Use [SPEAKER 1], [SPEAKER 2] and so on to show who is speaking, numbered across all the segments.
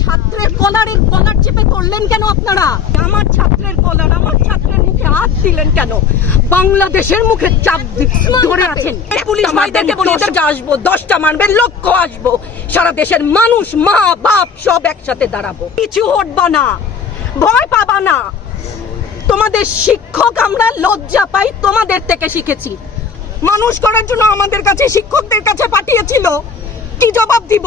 [SPEAKER 1] ছাত্রের কলারের কলার চেপে করলেন কেন আপনারা? আমার ছাত্রের কলার আমার ছাত্রের মুখে হাত দিলেন কেন? বাংলাদেশের মুখে চাপ ধরে আছেন। পুলিশ ভাইদেরকে বলি এদেরকে আসব দশটা মারবে লক্ষ আসব। সারা দেশের মানুষ মা বাপ সব একসাথে দাঁড়াবো। কিছু হটবা না ভয় পাবা না। তোমাদের শিক্ষক আমরা লজ্জা পাই তোমাদের থেকে শিখেছি। মানুষ করার জন্য আমাদের কাছে শিক্ষকদের কাছে পাঠিয়েছিল। কি জবাব দিব?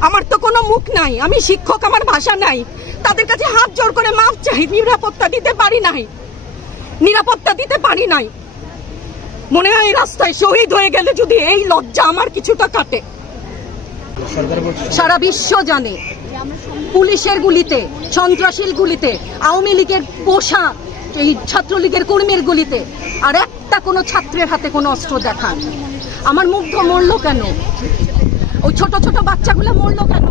[SPEAKER 1] আমার তো কোনো মুখ নাই আমি শিক্ষক আমার ভাষা নাই। তাদের কাছে হাত জোর করে মাফ চাই নিরাপত্তা দিতে পারি নাই। নিরাপত্তা দিতে পারি নাই। মনে হয় রাস্তায় শহীদ হয়ে গেলে যদি এই লজ্জা আমার কিছুটা কাটে। সারা বিশ্ব জানে পুলিশের গুলিতে সন্ত্রাসীর গুলিতে আওয়ামী লীগের পোষা এই ছাত্রলীগের কর্মীর গুলিতে আর একটা কোনো ছাত্রের হাতে কোনো অস্ত্র দেখান আমার মুগ্ধ মরলো কেন? ওই ছোট ছোট বাচ্চাগুলো মরলো কেন?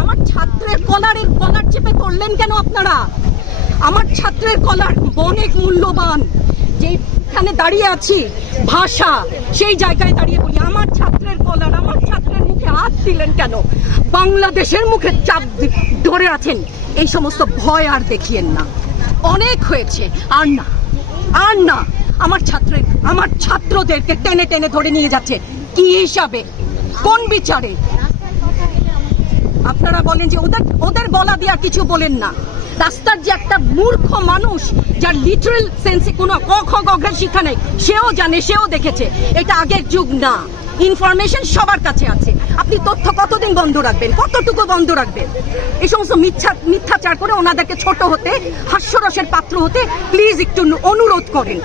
[SPEAKER 1] আমার ছাত্রের কলারের কলার চেপে করলেন কেন আপনারা? আমার ছাত্রের কলার অনেক মূল্যবান। যেখানে দাঁড়িয়ে আছি, ভাষা, সেই জায়গায় দাঁড়িয়ে বলি, আমার ছাত্রের কলার, আমার ছাত্রের মুখে হাত দিলেন কেন? বাংলাদেশের মুখে চাপ ধরে আছেন, এই সমস্ত ভয় আর দেখিয়েন না। অনেক হয়েছে, আর না আর না। আমার ছাত্র, আমার ছাত্রদেরকে টেনে টেনে ধরে নিয়ে যাচ্ছে। কি হিসাবে? কোন বিচারে? আপনারা বলেন যে ওদের ওদের বলা দিয়ে কিছু বলেন না। রাস্তার যে একটা মূর্খ মানুষ, যার লিটারেল সেন্সে কোনো ক খ গ শিক্ষা নেই, সেও জানে, সেও দেখেছে। এটা আগের যুগ না। ইনফরমেশন সবার কাছে আছে। আপনি তথ্য কতদিন বন্ধ রাখবেন? কতটুকু বন্ধ রাখবেন? এই সমস্ত মিথ্যা মিথ্যাচার করে ওনাদেরকে ছোট হতে হাস্যরসের পাত্র হতে প্লিজ একটু অনুরোধ করেন।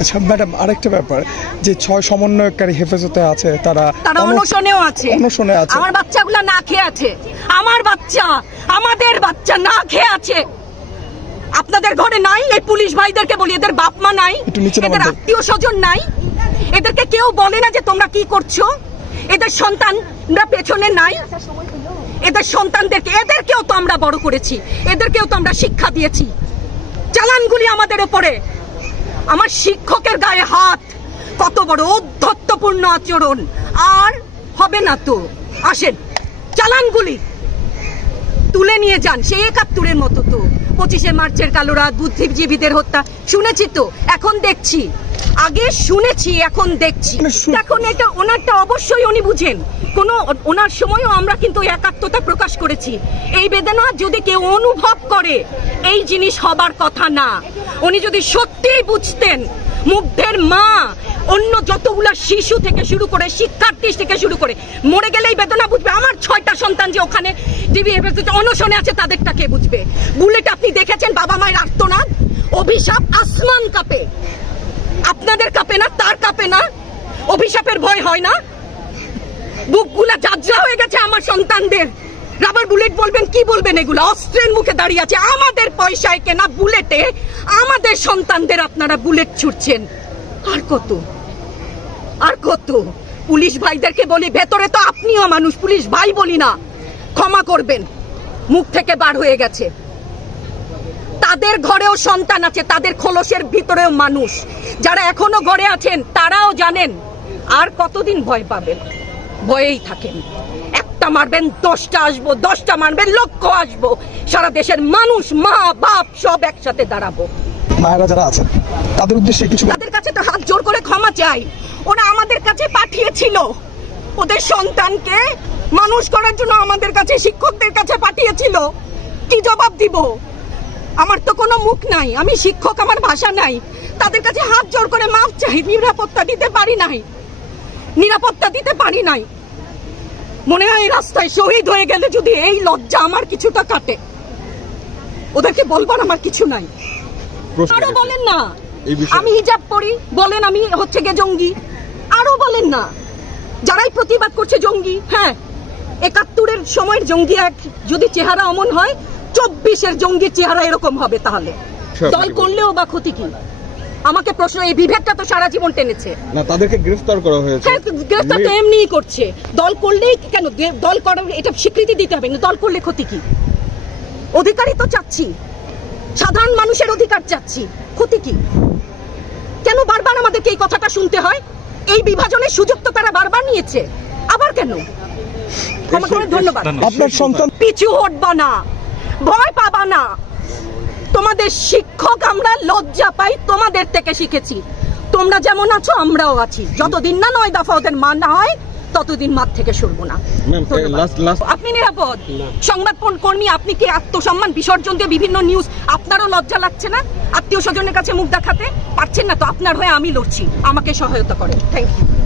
[SPEAKER 2] আচ্ছা ম্যাডাম আরেকটা ব্যাপার যে ছয় সমন্বয়কারী হেফাজতে আছে তারা
[SPEAKER 1] তারা
[SPEAKER 2] অনশ-
[SPEAKER 1] অনশনেও আছে।
[SPEAKER 2] অনশনে আছে।
[SPEAKER 1] আমার বাচ্চাগুলা না খেয়ে আছে। আমার বাচ্চা আমাদের বাচ্চা না খেয়ে আছে। আপনাদের ঘরে নাই? এই পুলিশ ভাইদেরকে বলি এদের বাপ মা নাই এদের আত্মীয় স্বজন নাই। এদেরকে কেউ বলে না যে তোমরা কি করছ? এদের সন্তানরা পেছনে নাই। এদের সন্তানদেরকে এদেরকেও তো আমরা বড় করেছি। এদেরকেও তো আমরা শিক্ষা দিয়েছি। চালানগুলি আমাদের ওপরে। আমার শিক্ষকের গায়ে হাত। কত বড় অধ্যত্বপূর্ণ আচরণ। আর হবে না তো। আসেন। চালানগুলি তুলে নিয়ে যান। সেই একাত্তরের মতো তো। পঁচিশে মার্চের কালো রাত বুদ্ধিজীবীদের হত্যা। শুনেছি তো এখন দেখছি। আগে শুনেছি এখন দেখছি।
[SPEAKER 2] মানে
[SPEAKER 1] এখন এটা ওনারটা অবশ্যই উনি বুঝেন। কোনো ওনার সময়ও আমরা কিন্তু একাত্মতা প্রকাশ করেছি। এই বেদনা যদি কেউ অনুভব করে এই জিনিস হবার কথা না। উনি যদি সত্যিই বুঝতেন মুগ্ধের মা অন্য যতগুলা শিশু থেকে শুরু করে, শিক্ষার্থী থেকে শুরু করে, মরে গেলেই বেদনা বুঝবে। আমার ছয়টা সন্তান যে ওখানে ডিবি হেফাজতে অনশনে আছে, তাদেরটা কে বুঝবে? বুলেট আপনি দেখেছেন, বাবা মায়ের আর্তনাদ, অভিশাপ আসমান কাপে। আপনাদের কাপে না, তার কাপে না? অভিশাপের ভয় হয় না? বুকগুলা যাত্রা হয়ে গেছে আমার সন্তানদের। রাবার বুলেট বলবেন, কি বলবেন এগুলো? অস্ত্রের মুখে দাঁড়িয়ে আছে। আমাদের পয়সায় কেনা বুলেটে আমাদের সন্তানদের আপনারা বুলেট ছুটছেন আর কত? আর কত? পুলিশ ভাইদেরকে বলি ভেতরে তো আপনিও মানুষ পুলিশ ভাই বলি না। ক্ষমা করবেন মুখ থেকে বার হয়ে গেছে। তাদের ঘরেও সন্তান আছে তাদের খোলসের ভিতরেও মানুষ। যারা এখনও ঘরে আছেন তারাও জানেন আর কতদিন ভয় পাবেন? ভয়েই থাকেন। একটা মারবেন দশটা আসব দশটা মারবেন লক্ষ আসব। সারা দেশের মানুষ মা বাপ সব একসাথে দাঁড়াবো।
[SPEAKER 2] মায়েরা যারা আছেন তাদের উদ্দেশ্যে কিছু
[SPEAKER 1] তাদের কাছে তো হাত জোর করে ক্ষমা চাই। ওরা আমাদের কাছে পাঠিয়েছিল। ওদের সন্তানকে মানুষ করার জন্য আমাদের কাছে শিক্ষকদের কাছে পাঠিয়েছিল। কি জবাব দিব? আমার তো কোনো মুখ নাই। আমি শিক্ষক আমার ভাষা নাই। তাদের কাছে হাত জোর করে মাফ চাই। নিরাপত্তা দিতে পারি নাই। নিরাপত্তা দিতে পারি নাই। মনে হয় রাস্তায় শহীদ হয়ে গেলে যদি এই লজ্জা আমার কিছুটা কাটে। ওদেরকে বলবার আমার কিছু নাই।
[SPEAKER 3] আরও
[SPEAKER 1] বলেন না। আমি হিজাব পরি বলেন আমি হচ্ছে গে জঙ্গি। আরও বলেন না। যারাই প্রতিবাদ করছে জঙ্গি হ্যাঁ একাত্তরের সময়ের জঙ্গি এক যদি চেহারা অমন হয় চব্বিশের জঙ্গির চেহারা এরকম হবে তাহলে। দল করলেও বা ক্ষতি কি? আমাকে প্রশ্ন এই বিভেদটা তো সারা জীবন টেনেছে।
[SPEAKER 3] না তাদেরকে গ্রেফতার করা হয়েছে।
[SPEAKER 1] হ্যাঁ গ্রেফতার তো এমনিই করছে। দল করলেই কেন? দল করার এটা স্বীকৃতি দিতে হবে না দল করলে ক্ষতি কি? অধিকারই তো চাচ্ছি। সাধারণ মানুষের অধিকার চাচ্ছি। ক্ষতি কি? কেন বারবার আমাদেরকে এই কথাটা শুনতে হয়? এই বিভাজনের সুযোগ তো তারা বারবার নিয়েছে। আবার কেন? ধন্যবাদ।
[SPEAKER 2] আপনার সন্তান
[SPEAKER 1] পিছু হটবা না। ভয় পাবা না। তোমাদের শিক্ষক আমরা লজ্জা পাই তোমাদের থেকে শিখেছি। তোমরা যেমন আছো আমরাও আছি। যতদিন না নয় দফা ওদের মান না হয় ততদিন মাঠ থেকে সরবো না। আপনি নিরাপদ। সংবাদ কর্মী আপনি কি? আত্মসম্মান বিসর্জন দিয়ে বিভিন্ন নিউজ আপনারও লজ্জা লাগছে না? আত্মীয় স্বজনের কাছে মুখ দেখাতে? পারছেন না তো? আপনার হয়ে আমি লড়ছি। আমাকে সহায়তা করেন। Thank you